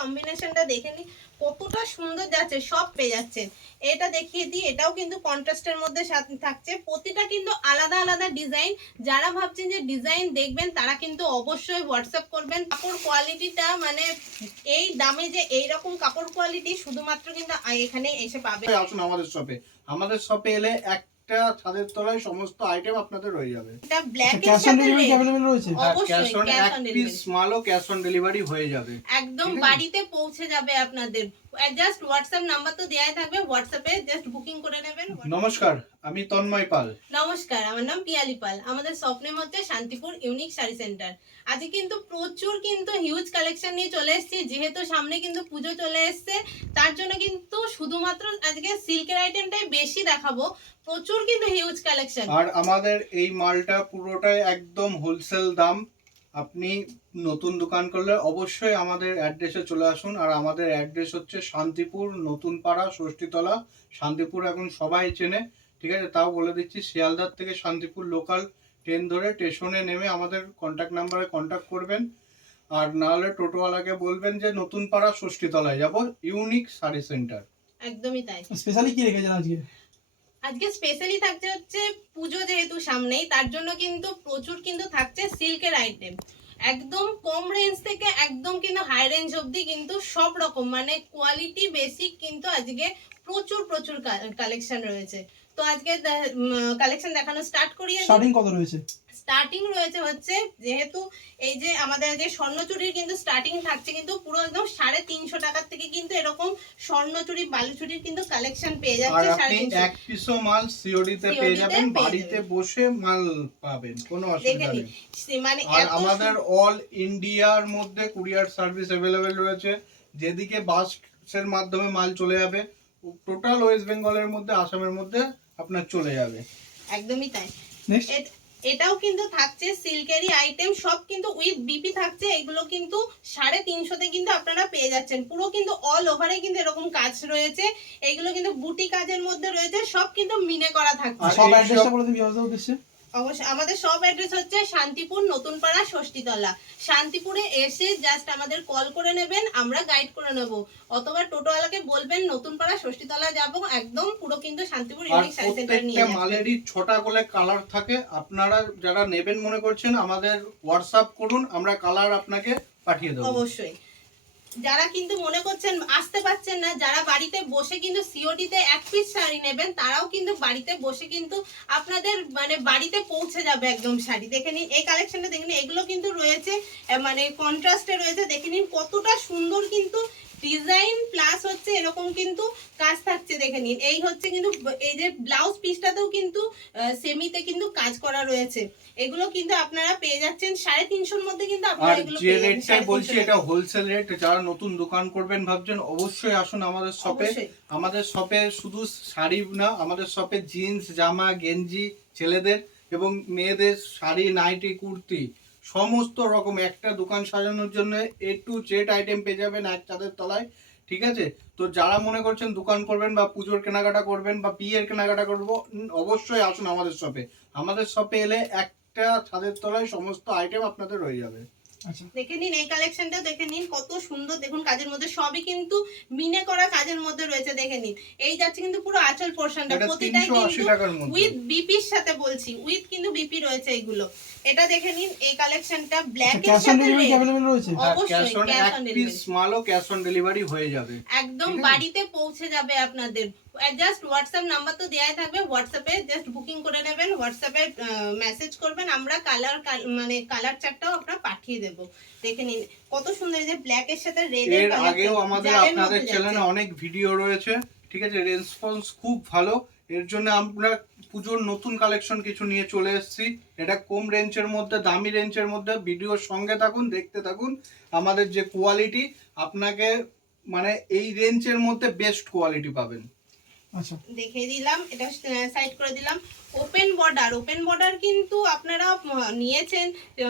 কম্বিনেশনটা দেখে নি কতটা সুন্দর যাচ্ছে, সব পেয়ে যাচ্ছেন। এটা দেখিয়ে দিই, এটাও কিন্তু কন্ট্রাস্টের মধ্যে সাথে থাকছে, প্রতিটা কিন্তু আলাদা আলাদা ডিজাইন। যারা ভাবছেন যে ডিজাইন দেখবেন তারা কিন্তু অবশ্যই হোয়াটসঅ্যাপ করবেন। কাপড় কোয়ালিটিটা মানে এই দামে যে এইরকম কাপড় কোয়ালিটি শুধুমাত্র কিন্তু এখানে এসে পাবে। আসুন আমাদের শপে এলে একটা ছাদের তলায় সমস্ত আইটেম আপনাদের হয়ে যাবে। এটা ব্ল্যাক এর ক্যাশ অন সাথে ডেলিভারি अवेलेबल রয়েছে। অবশ্যই এক পিস মালও ক্যাশ অন ডেলিভারি হয়ে যাবে, একদম বাড়িতে পৌঁছে যাবে আপনাদের। জাস্ট হোয়াটসঅ্যাপ নাম্বার তো দেয়াই থাকবে, হোয়াটসঅ্যাপে জাস্ট বুকিং করে নেবেন। নমস্কার, আমি তন্ময় পাল। নমস্কার, আমার নাম পিয়ালি পাল। আমাদের স্বপ্নের মধ্যে শান্তিপুর ইউনিক শাড়ি সেন্টার। আজকে কিন্তু প্রচুর কিন্তু হিউজ কালেকশন নিয়ে চলে এসেছি, যেহেতু সামনে কিন্তু পুজো চলে এসছে, তার জন্য কিন্তু শুধুমাত্র আজকে সিল্কের আইটেমটাই বেশি দেখাবো। প্রচুর কিন্তু হিউজ কালেকশন। আর আমাদের এই মালটা পুরোটাই একদম হোলসেল দাম। আপনি নতুন দোকান করলে অবশ্যই আমাদের অ্যাড্রেসে চলে আসুন। আর আমাদের অ্যাড্রেস হচ্ছে শান্তিপুর নতুন পাড়া ষষ্ঠীতলা। শান্তিপুর এখন সবাই চেনে, ঠিক আছে? তাও বলে দিচ্ছি, শিয়ালদার থেকে শান্তিপুর লোকাল ট্রেন ধরে স্টেশনে নেমে আমাদের কন্ট্যাক্ট নাম্বারে কন্ট্যাক্ট করবেন। আর নাহলে টোটোওয়ালাকে বলবেন যে নতুন পাড়া ষষ্ঠীতলায় যাব, ইউনিক শাড়ি সেন্টার। একদমই তাই। স্পেশালি কি রেখেছেন আজকে? আজকে স্পেশালি থাকছে হচ্ছে পুজো যেহেতু সামনেই, তার জন্য কিন্তু প্রচুর কিন্তু থাকছে সিল্কের আইটেম। একদম কম রেঞ্জ থেকে একদম কিন্তু হাই রেঞ্জ অবধি কিন্তু সব রকম মানে কোয়ালিটি বেসিক কিন্তু আজকে প্রচুর প্রচুর কালেকশন রয়েছে। তো আজকে কালেকশন দেখানো স্টার্ট করিয়ে। স্টার্টিং কত রয়েছে? স্টার্টিং রয়েছে হচ্ছে, যেহেতু এই যে আমাদের যে স্বর্ণচুরির কিন্তু স্টার্টিং থাকছে কিন্তু পুরো একদম 350 টাকার থেকে কিন্তু এরকম স্বর্ণচুরি বালুচুরির কিন্তু কালেকশন পেয়ে যাচ্ছে। আর আপনি এক পিসও মাল সিওডি তে পেয়ে যাবেন, বাড়িতে বসে মাল পাবেন, কোনো অসুবিধা নেই। মানে আর আমাদের অল ইন্ডিয়ার মধ্যে কুরিয়ার সার্ভিস अवेलेबल রয়েছে। যেদিকে বাসের মাধ্যমে মাল চলে যাবে, টোটাল ওয়েস্ট বেঙ্গলের মধ্যে, আসামের মধ্যে আপনার চলে যাবে। একদমই তাই। নেক্সট এটাও কিন্তু থাকছে সিল্কেরই আইটেম, সব কিন্তু উইথ বিপি থাকছে। এগুলো কিন্তু 350 তে কিন্তু আপনারা পেয়ে যাচ্ছেন। পুরো কিন্তু অল ওভারে কিন্তু এরকম কাজ রয়েছে। এগুলো কিন্তু বুটি কাজের মধ্যে রয়েছে, সব কিন্তু মিনে করা থাকছে। সব অ্যাড্রেসটা বলে দিন ভিউয়ারদের উদ্দেশ্যে। অবশ্যই আমাদের সব অ্যাড্রেস হচ্ছে শান্তিপুর নতুন পাড়া ষষ্ঠীতলা। শান্তিপুরে এসে জাস্ট আমাদের কল করে নেবেন, আমরা গাইড করে নেব। অথবা টোটোওয়ালাকে বলবেন নতুন পাড়া ষষ্ঠীতলা যাব, একদম পুরো কিন্তু শান্তিপুর ইউনিক শাড়ি সেন্টার নিয়ে প্রত্যেকটা মালেরই 6টা করে কালার থাকে। আপনারা যারা নেবেন মনে করছেন আমাদের হোয়াটসঅ্যাপ করুন, আমরা কালার আপনাকে পাঠিয়ে দেব। অবশ্যই। যারা কিন্তু মনে করছেন আসতে পারছেন না, যারা বাড়িতে বসে কিন্তু সিওডি তে এক পিস শাড়ি নেবেন, তারাও কিন্তু বাড়িতে বসে কিন্তু আপনাদের মানে বাড়িতে পৌঁছে যাবে একদম শাড়ি। দেখে নিন এই কালেকশনটা, দেখে নিন এগুলো কিন্তু রয়েছে মানে কন্ট্রাস্টে রয়েছে। দেখে নিন কতটা সুন্দর কিন্তু ডিজাইন প্লাস হচ্ছে এরকম কিন্তু কাজ থাকছে। দেখে নিন এই হচ্ছে কিন্তু এই যে ব্লাউজ পিসটাতেও কিন্তু সেমিতে কিন্তু কাজ করা রয়েছে। এগুলো কিন্তু আপনারা পেয়ে যাচ্ছেন 350 মধ্যে কিন্তু আপনারা এগুলো যে পেয়ে রেটটা যাচ্ছেন। বলছি এটা হোলসেল রেট। যারা নতুন দোকান করবেন ভাবছেন অবশ্যই আসুন আমাদের শপে। আমাদের শপে শুধু শাড়ি না, আমাদের শপে জিন্স, জামা, গেঞ্জি, ছেলেদের এবং মেয়েদের শাড়ি, নাইটি, কুর্তি, সমস্ত রকম একটা দোকান সাজানোর জন্য A to Z আইটেম পেয়ে যাবেন এক ছাদের তলায়, ঠিক আছে? তো যারা মনে করছেন দোকান করবেন বা পুজোর কেনাকাটা করবেন বা বিয়ের কেনাকাটা করবো, অবশ্যই আসুন আমাদের শপে। আমাদের শপে এলে একটা ছাদের তলায় সমস্ত আইটেম আপনাদের হয়ে যাবে। আচ্ছা, দেখে নিন এই কালেকশনটা, দেখে নিন কত সুন্দর। দেখুন কাজের মধ্যে সবই কিন্তু মিনে করা কাজের মধ্যে রয়েছে। দেখে নিন এই যাচ্ছে কিন্তু পুরো আঁচল পোরশনটা, প্রতিটাই কিন্তু উইথ বিপির সাথে, বলছি উইথ কিন্তু বিপি রয়েছে এগুলো। এটা দেখে নিন এই কালেকশনটা ব্ল্যাক এর ক্যাশ অন সাথে ডেলিভারি अवेलेबल রয়েছে। অবশ্যই এক পিস মালও ক্যাশ অন ডেলিভারি হয়ে যাবে, একদম বাড়িতে পৌঁছে যাবে আপনাদের। জাস্ট হোয়াটসঅ্যাপ নাম্বার তো দেয়াই থাকবে, হোয়াটসঅ্যাপে জাস্ট বুকিং করে নেবেন, হোয়াটসঅ্যাপে মেসেজ করবেন, আমরা কালার মানে কালার চার্টটাও আপনারা পাঠিয়ে দেব। দেখে নিন কত সুন্দর, এই যে ব্ল্যাক এর সাথে রেড এর এর আগেও আমাদের আপনাদের চ্যানেলে অনেক ভিডিও রয়েছে, ঠিক আছে? রেসপন্স খুব ভালো। এর জন্য আমরা পুজোর নতুন কালেকশন কিছু নিয়ে চলে এসেছি। এটা কম রেঞ্জের মধ্যে, দামি রেঞ্জের মধ্যে। ভিডিওর সঙ্গে থাকুন, দেখতে থাকুন। আমাদের যে কোয়ালিটি, আপনাকে মানে এই রেঞ্জের মধ্যে বেস্ট কোয়ালিটি পাবেন। আচ্ছা, দেখে দিলাম, এটা সাইড করে দিলাম। ওপেন বর্ডার কিন্তু আপনারা নিয়েছেন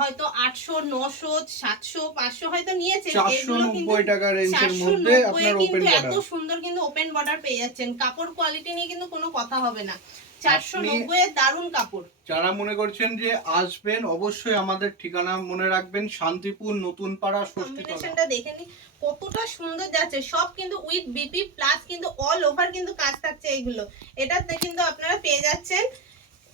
হয়তো 800, 900, 700, 500 হয়তো নিয়েছেন। 490 টাকা রেঞ্জের মধ্যে আপনার ওপেন বর্ডার, এত সুন্দর কিন্তু ওপেন বর্ডার পেয়ে যাচ্ছেন। কাপড় কোয়ালিটি নিয়ে কিন্তু কোনো কথা হবে না। 490 এর দারুন কাপড়। যারা মনে করছেন যে আসবেন, অবশ্যই আমাদের ঠিকানা মনে রাখবেন, শান্তিপুর নতুন পাড়া ষষ্ঠীতলা। কম্বিনেশনটা দেখে নি কতটা সুন্দর যাচ্ছে, সব কিন্তু উইথ বিপি প্লাস কিন্তু অল ওভার কিন্তু কাজ থাকছে এইগুলো। এটাতে কিন্তু আপনারা পেয়ে যাচ্ছেন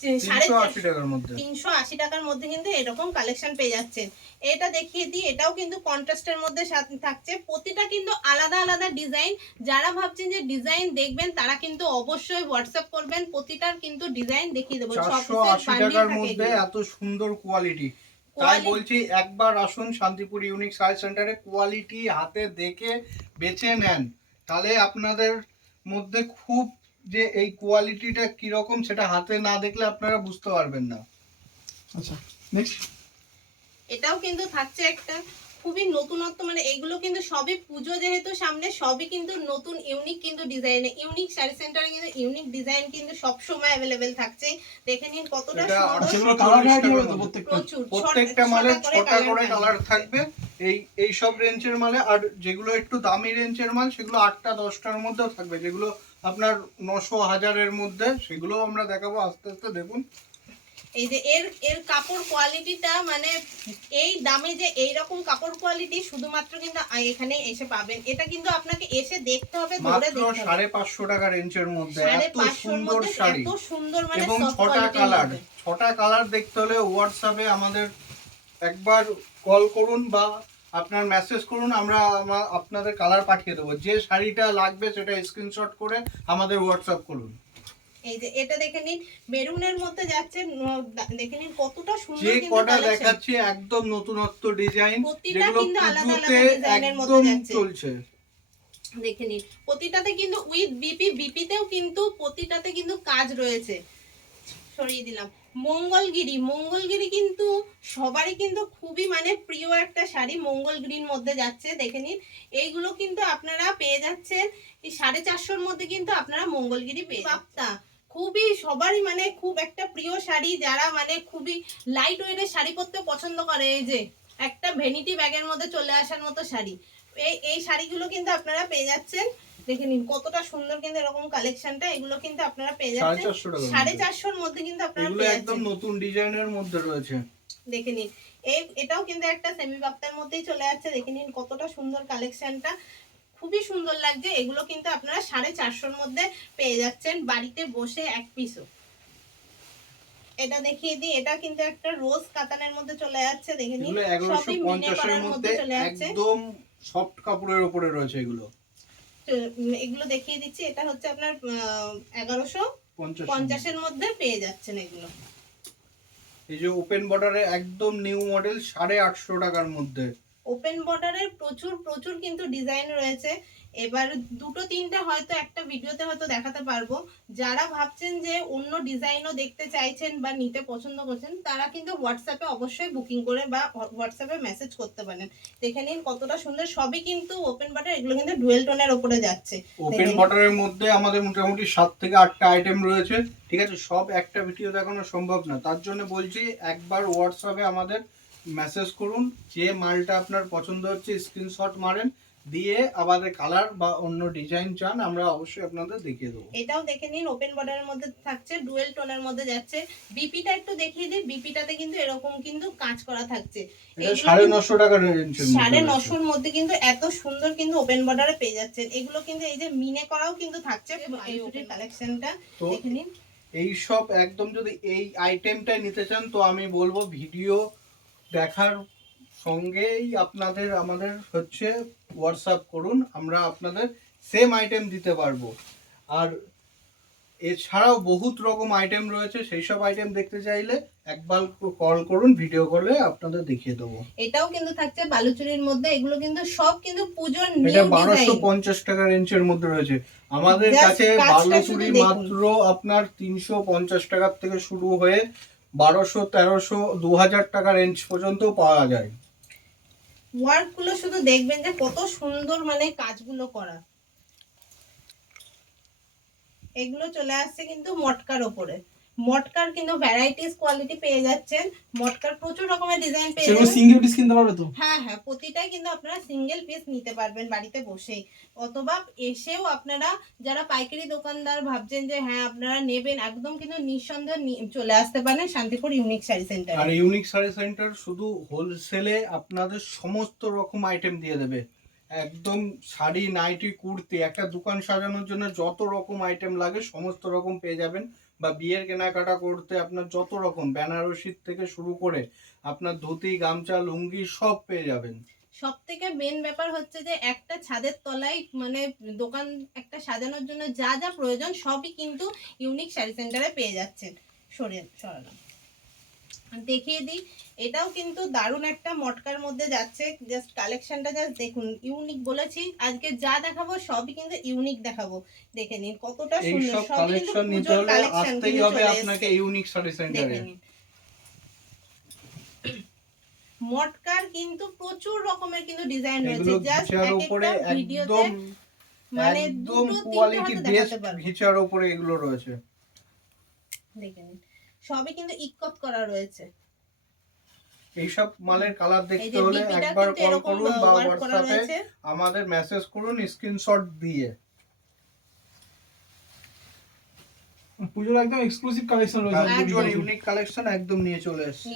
380 টাকার মধ্যে, 380 টাকার মধ্যে কিন্তু এরকম কালেকশন পেয়ে যাচ্ছেন। এটা দেখিয়ে দিই, এটাও কিন্তু কন্ট্রাস্টের মধ্যে থাকছে, প্রতিটা কিন্তু আলাদা আলাদা ডিজাইন। যারা ভাবছেন যে ডিজাইন দেখবেন তারা কিন্তু অবশ্যই হোয়াটসঅ্যাপ করবেন, প্রতিটার কিন্তু ডিজাইন দেখিয়ে দেবো। 480 টাকার মধ্যে এত সুন্দর কোয়ালিটি। তাই বলছি একবার আসুন শান্তিপুর ইউনিক শাড়ি সেন্টারে, কোয়ালিটি হাতে দেখে বেছে নেন, তাহলে আপনাদের মধ্যে খুব যে এই কোয়ালিটিটা কিরকম সেটা হাতে না দেখলে আপনারা বুঝতে পারবেন না। আচ্ছা, নেক্সট। এটাও কিন্তু থাকছে একটা খুবই নতুনত্ব, মানে এইগুলো কিন্তু সবই পুজো যেহেতু সামনে, সবই কিন্তু নতুন ইউনিক কিন্তু ডিজাইনে। ইউনিক শাড়ি সেন্টারে কিন্তু ইউনিক ডিজাইন কিন্তু সব সময় अवेलेबल থাকছে। দেখে নিন কতটা প্রত্যেকটা মালে 6টা করে কালার থাকবে। এই সব রেঞ্জের মালে, আর যেগুলো একটু দামি রেঞ্জের মাল সেগুলো 8টা 10টার মধ্যেও থাকবে, যেগুলো আপনার 900 1000 মধ্যে, সেগুলো আমরা দেখাবো আস্তে আস্তে। দেখুন এই যে এর কাপড় কোয়ালিটিটা, মানে এই দামে যে এই রকম কাপড় কোয়ালিটি শুধুমাত্র কিন্তু এখানে এসে পাবেন। এটা কিন্তু আপনাকে এসে দেখতে হবে, ধরে দেখতে হবে। 550 টাকা রেঞ্জের মধ্যে এত সুন্দর শাড়ি, এত সুন্দর, মানে এবং সফট 6টা কালার। 6টা কালার দেখতে হলে হোয়াটসঅ্যাপে আমাদের একবার কল করুন বা আপনার মেসেজ করুন, আমরা আপনাদের কালার পাঠিয়ে দেবো। যে শাড়িটা লাগবে সেটা স্ক্রিনশট করে আমাদের হোয়াটসঅ্যাপ করুন। এই যে এটা দেখে নিন, মেরুনের মধ্যে যাচ্ছে, দেখে নিন কতটা সুন্দর। যে কটা দেখাচ্ছি একদম নতুনত্ব ডিজাইন, যেগুলো কিন্তু আলাদা আলাদা ডিজাইনের মধ্যে যাচ্ছে, চলছে। দেখে নিন প্রতিটাতে কিন্তু উইথ বিপিতেও কিন্তু প্রতিটাতে কিন্তু কাজ রয়েছে। সরিয়ে দিলাম। মঙ্গলগিরি কিন্তু সবারই কিন্তু খুবই মানে প্রিয় একটা শাড়ি, মঙ্গলগিরির মধ্যে যাচ্ছে। দেখে নিন এইগুলো কিন্তু আপনারা পেয়ে যাচ্ছেন এই 450-র মধ্যে, কিন্তু আপনারা মঙ্গলগিরি পেয়ে যাচ্ছেন। খুবই সবারই মানে খুব একটা প্রিয় শাড়ি, যারা মানে খুবই লাইট ওয়েটের শাড়ি পরতে পছন্দ করে। এই যে একটা ভ্যানিটি ব্যাগের মধ্যে চলে আসার মতো শাড়ি, এই শাড়িগুলো কিন্তু আপনারা পেয়ে যাচ্ছেন। দেখে নিন কতটা সুন্দর কিন্তু এরকম কালেকশনটা, এগুলো কিন্তু আপনারা পেয়ে যাচ্ছেন 450-র মধ্যে কিন্তু আপনারা পেয়ে যাচ্ছেন। একদম নতুন ডিজাইনের মধ্যে রয়েছে। দেখে নিন এটাও কিন্তু একটা সেমি বাপ্তার মধ্যেই চলে যাচ্ছে। দেখে নিন কতটা সুন্দর কালেকশনটা, খুবই সুন্দর লাগছে। এগুলো কিন্তু আপনারা 450-র মধ্যে পেয়ে যাচ্ছেন বাড়িতে বসে এক পিসও। এটা দেখিয়ে দিই, এটা কিন্তু একটা রোজ কাতানের মধ্যে চলে যাচ্ছে। দেখে নিন সবই মিনে করার মধ্যে চলে যাচ্ছে, একদম সফট কাপড়ের উপরে রয়েছে এগুলো। এগুলো দেখিয়ে দিচ্ছি, এটা হচ্ছে আপনার 1150-এর মধ্যে পেয়ে যাচ্ছেন এগুলো। এই যে ওপেন বর্ডারে একদম নিউ মডেল 850 টাকার মধ্যে। ওপেন বর্ডারের প্রচুর কিন্তু ডিজাইন রয়েছে। এবার দুটো তিনটা হয়তো একটা ভিডিওতে হয়তো দেখাতে পারবো। যারা ভাবছেন যে অন্য ডিজাইনও দেখতে চাইছেন বা নিতে পছন্দ করছেন, তারা কিন্তু হোয়াটসঅ্যাপে অবশ্যই বুকিং করে বা হোয়াটসঅ্যাপে মেসেজ করতে পারেন। দেখে নিন কতটা সুন্দর, সবই কিন্তু ওপেন বর্ডার, এগুলো কিন্তু ডুয়েল টোনের উপরে যাচ্ছে। ওপেন বর্ডারের মধ্যে আমাদের মোটামুটি 7 থেকে 8টা আইটেম রয়েছে, ঠিক আছে? সব একটা ভিডিও দেখানো সম্ভব না, তার জন্য বলছি একবার হোয়াটসঅ্যাপে আমাদের মেসেজ করুন, যে মালটা আপনার পছন্দ হচ্ছে স্ক্রিনশট মারেন, দিয়ে আমাদের কালার বা অন্য ডিজাইন চান আমরা অবশ্যই আপনাদের দেখিয়ে দেবো। এটাও দেখে নিন ওপেন বর্ডারের মধ্যে থাকছে, ডুয়েল টোনের মধ্যে যাচ্ছে। বিপিটা একটু দেখিয়ে দিই, বিপিটাতে কিন্তু এরকম কিন্তু কাজ করা থাকছে। এটা 950 টাকা রেঞ্জ, 950-র মধ্যে কিন্তু এত সুন্দর কিন্তু ওপেন বর্ডারে পেয়ে যাচ্ছেন। এগুলো কিন্তু এই যে মিনে করাও কিন্তু থাকছে এই কালেকশনটা, দেখে নিন। এই সব একদম যদি এই আইটেমটা নিতে চান তো আমি বলবো ভিডিও দেখার সঙ্গেই আপনাদের আমাদের হচ্ছে হোয়াটসঅ্যাপ করুন, আমরা আপনাদের সেম আইটেম দিতে পারবো। আর এছাড়াও বহুত রকম আইটেম রয়েছে, সেই সব আইটেম দেখতে চাইলে একবার কল করুন, ভিডিও কলে আপনাদের দেখিয়ে দেবো। এটাও কিন্তু থাকছে বালুচুরির মধ্যে, এগুলো কিন্তু সব কিন্তু পূজোর নিউ এটা ডিজাইন। 1250 টাকা রেঞ্জের মধ্যে রয়েছে। আমাদের কাছে বালুচুরি মাত্র আপনার 350 টাকার থেকে শুরু হয়ে 1200 1300 2000 টাকা রেঞ্জ পর্যন্ত পাওয়া যায়। ওয়ার্ক গুলো শুধু দেখবেন যে কত সুন্দর, মানে কাজগুলো করা। এগুলো চলে আসছে কিন্তু মটকার ওপরে, মটকার কিন্তু ভ্যারাইটিস কোয়ালিটি পেয়ে যাচ্ছেন, মটকার প্রচুর রকমের ডিজাইন পেয়ে সেগুলো যাবেন। সিঙ্গেল পিস কিনতে পারবে তো? হ্যাঁ হ্যাঁ, প্রতিটাই কিন্তু আপনারা সিঙ্গেল পিস নিতে পারবেন বাড়িতে বসেই, অথবা এসেও আপনারা যারা পাইকারি দোকানদার ভাবছেন যে হ্যাঁ আপনারা নেবেন, একদম কিন্তু নিঃসন্দেহে চলে আসতে পারেন শান্তিপুর ইউনিক শাড়ি সেন্টার। আর ইউনিক শাড়ি সেন্টার শুধু হোলসেলে আপনাদের সমস্ত রকম আইটেম দিয়ে দেবে, একদম শাড়ি, নাইটি, কুর্তি, একটা দোকান সাজানোর জন্য যত রকম আইটেম লাগে সমস্ত রকম পেয়ে যাবেন। বা বিয়ের কেনাকাটা করতে আপনার যত রকম বেনারসির থেকে শুরু করে আপনার ধুতি, গামছা, লুঙ্গি সব পেয়ে যাবেন। সব থেকে মেন ব্যাপার হচ্ছে যে একটা ছাদের তলায় মানে দোকান একটা সাজানোর জন্য যা যা প্রয়োজন সবই কিন্তু ইউনিক শাড়ি সেন্টারে পেয়ে যাচ্ছেন। সরালাম, দেখিয়ে দিই, এটাও কিন্তু দারুণ একটা মটকার মধ্যে যাচ্ছে। জাস্ট কালেকশনটা জাস্ট দেখুন, ইউনিক বলেছি আজকে যা দেখাবো সবই কিন্তু ইউনিক দেখাবো, দেখে নিন কতটা এই সুন্দর। সব সবই কিন্তু কালেকশন নিতে পুজোর হলে কালেকশন আসতেই কিন্তু হবে চলে আপনাকে এসেছে, ইউনিক শাড়ি সেন্টারে। দেখে নিন। মটকার কিন্তু প্রচুর রকমের কিন্তু ডিজাইন রয়েছে, এগুলো জাস্ট ঘিচার এক উপরে একটা ভিডিওতে একদম মানে একদম দুটো তিনটে কোয়ালিটি হয়তো বেস্ট দেখাতে পারবো, ঘিচার উপরে এগুলো রয়েছে। দেখে নিন সবই কিন্তু ইক্কত করা রয়েছে। এইসব মালের কালার এই দেখতে যে হলে বিপিটা একবার কিন্তু কল এরকম করুন বা ওয়ার্ক করা হোয়াটসঅ্যাপে রয়েছে। আমাদের মেসেজ করুন স্ক্রিনশট দিয়ে। পুজোর একদম এক্সক্লুসিভ কালেকশন রয়েছে আর আজকে পুজোর ভিডিওতে। ইউনিক কালেকশন একদম নিয়ে চলে এসেছি।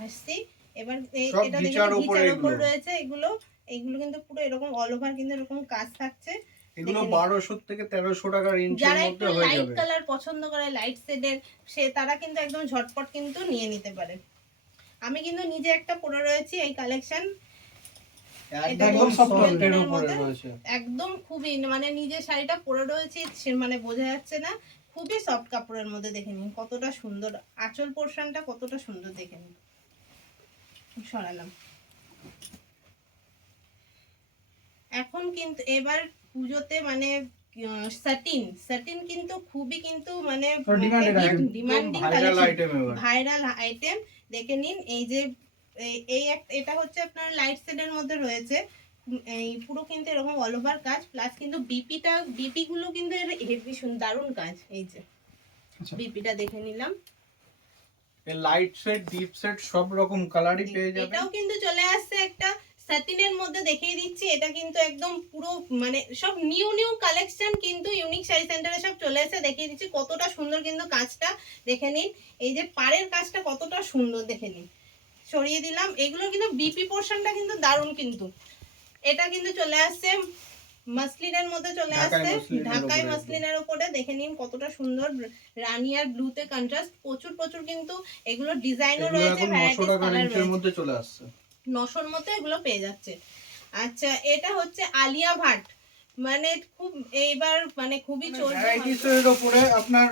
আসছি এবার সব এটা ঘিচার দেখুন উপরে ঘিচার উপর এগুলো। রয়েছে, এগুলো এগুলো কিন্তু পুরো এরকম অল ওভার কিন্তু এরকম কাজ থাকছে। এগুলো দেখে নিন। 1200 থেকে 1300 টাকা রেঞ্জের যারা একটু মধ্যে হয়ে লাইট যাবে। কালার পছন্দ করে, লাইট শেডের, সে তারা কিন্তু একদম ঝটপট কিন্তু নিয়ে নিতে পারে। আমি কিন্তু নিজে একটা পরে রয়েছি এই কালেকশন, এটা একদম soft সফটের এর উপরে মধ্যে রয়েছে। একদম খুবই মানে নিজে শাড়িটা পরে রয়েছে সে মানে বোঝা যাচ্ছে না, খুবই সফট কাপড়ের মধ্যে, দেখে নিন কতটা সুন্দর আঁচল পোর্শনটা, কতটা সুন্দর দেখে নিন। সরালাম, এখন কিন্তু এবার পুজোতে মানে সাটিন কিন্তু খুবই কিন্তু মানে demanded item। Demanding viral item এবার। ভাইরাল আইটেম, দেখে নিন। এই যে এটা হচ্ছে আপনার লাইট শেডের মধ্যে রয়েছে, এই পুরো কিন্তু এরকম অল ওভার কাজ, প্লাস কিন্তু বিপি গুলো কিন্তু হেভি সুন্দর দারুণ কাজ। এই যে আচ্ছা। বিপিটা দেখে নিলাম, এই লাইট সেট, ডিপ সেট সব রকম কালারই পেয়ে যাবেন। এটাও কিন্তু চলে আসছে একটা সাতিনের মধ্যে, দেখিয়ে দিচ্ছি। এটা কিন্তু একদম পুরো মানে সব নিউ নিউ কালেকশন কিন্তু ইউনিক শাড়ি সেন্টারে সব চলে এসে, দেখিয়ে দিচ্ছি কতটা সুন্দর কিন্তু কাজটা, দেখে নিন। এই যে পাড়ের কাজটা কতটা সুন্দর, দেখে নিন। সরিয়ে দিলাম, এগুলো কিন্তু বিপি পোর্শনটা কিন্তু দারুণ, কিন্তু এটা কিন্তু চলে আসছে মাসলিনের মধ্যে, চলে আসছে ঢাকাই মাসলিনের উপরে, দেখে নিন কতটা সুন্দর রানী আর ব্লুতে কন্ট্রাস্ট, প্রচুর প্রচুর কিন্তু এগুলো ডিজাইনও এগুলো রয়েছে, এখন 900 ভ্যারাইটিস টাকা কালার রেঞ্জের রয়েছে, মধ্যে চলে আসছে। 900-র মধ্যে এগুলো পেয়ে যাচ্ছে। আচ্ছা, এটা হচ্ছে আলিয়া ভাট, মানে খুব এইবার মানে খুবই চলছে। ভ্যারাইটিসের উপরে আপনার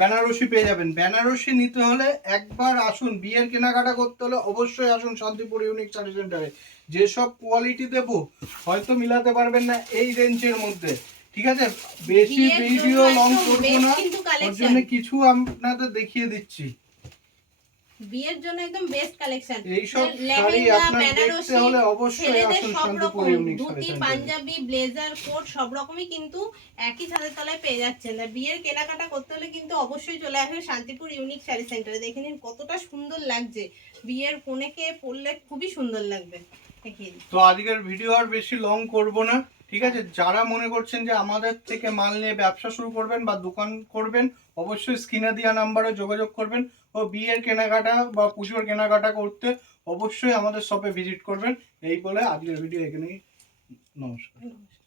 বেনারসি পেয়ে যাবেন। বেনারসি নিতে হলে একবার আসুন, বিয়ের কেনাকাটা করতে হলে অবশ্যই আসুন শান্তিপুর ইউনিক শাড়ি সেন্টারে। যেসব কোয়ালিটি দেবো হয়তো মিলাতে পারবেন না এই রেঞ্জের মধ্যে, ঠিক আছে? বেশি বিয়ের ভিডিও জন্য লং একদম করবো best না, কিন্তু ওর collection। জন্য কিছু আপনাদের দেখিয়ে দিচ্ছি। বিয়ের জন্য একদম বেস্ট কালেকশন, এইসব শাড়ি লেহেঙ্গা, আপনার দেখতে বেনারসি, হলে অবশ্যই ছেলেদের আসুন সব শান্তিপুর রকম ইউনিক শাড়ি ধুতি, সেন্টারে। পাঞ্জাবি, ব্লেজার, কোট সব রকমই কিন্তু একই ছাদের তলায় পেয়ে যাচ্ছেন। আর বিয়ের কেনাকাটা করতে হলে কিন্তু অবশ্যই চলে আসবে শান্তিপুর ইউনিক শাড়ি সেন্টারে। দেখে নিন কতটা সুন্দর লাগছে, বিয়ের কনেকে পরলে খুবই সুন্দর লাগবে। দেখিয়ে দিই। তো আজকের ভিডিও আর বেশি লং করব না, ঠিক আছে? যারা মনে করছেন যে আমাদের থেকে মাল নিয়ে ব্যবসা শুরু করবেন বা দোকান করবেন, অবশ্যই স্ক্রিনে দেওয়া নাম্বারে যোগাযোগ করবেন। ও বিয়ের কেনাকাটা বা পুজোর কেনাকাটা করতে অবশ্যই আমাদের শপে ভিজিট করবেন। এই বলে আজকের ভিডিও এখানেই, নমস্কার। নমস্কার।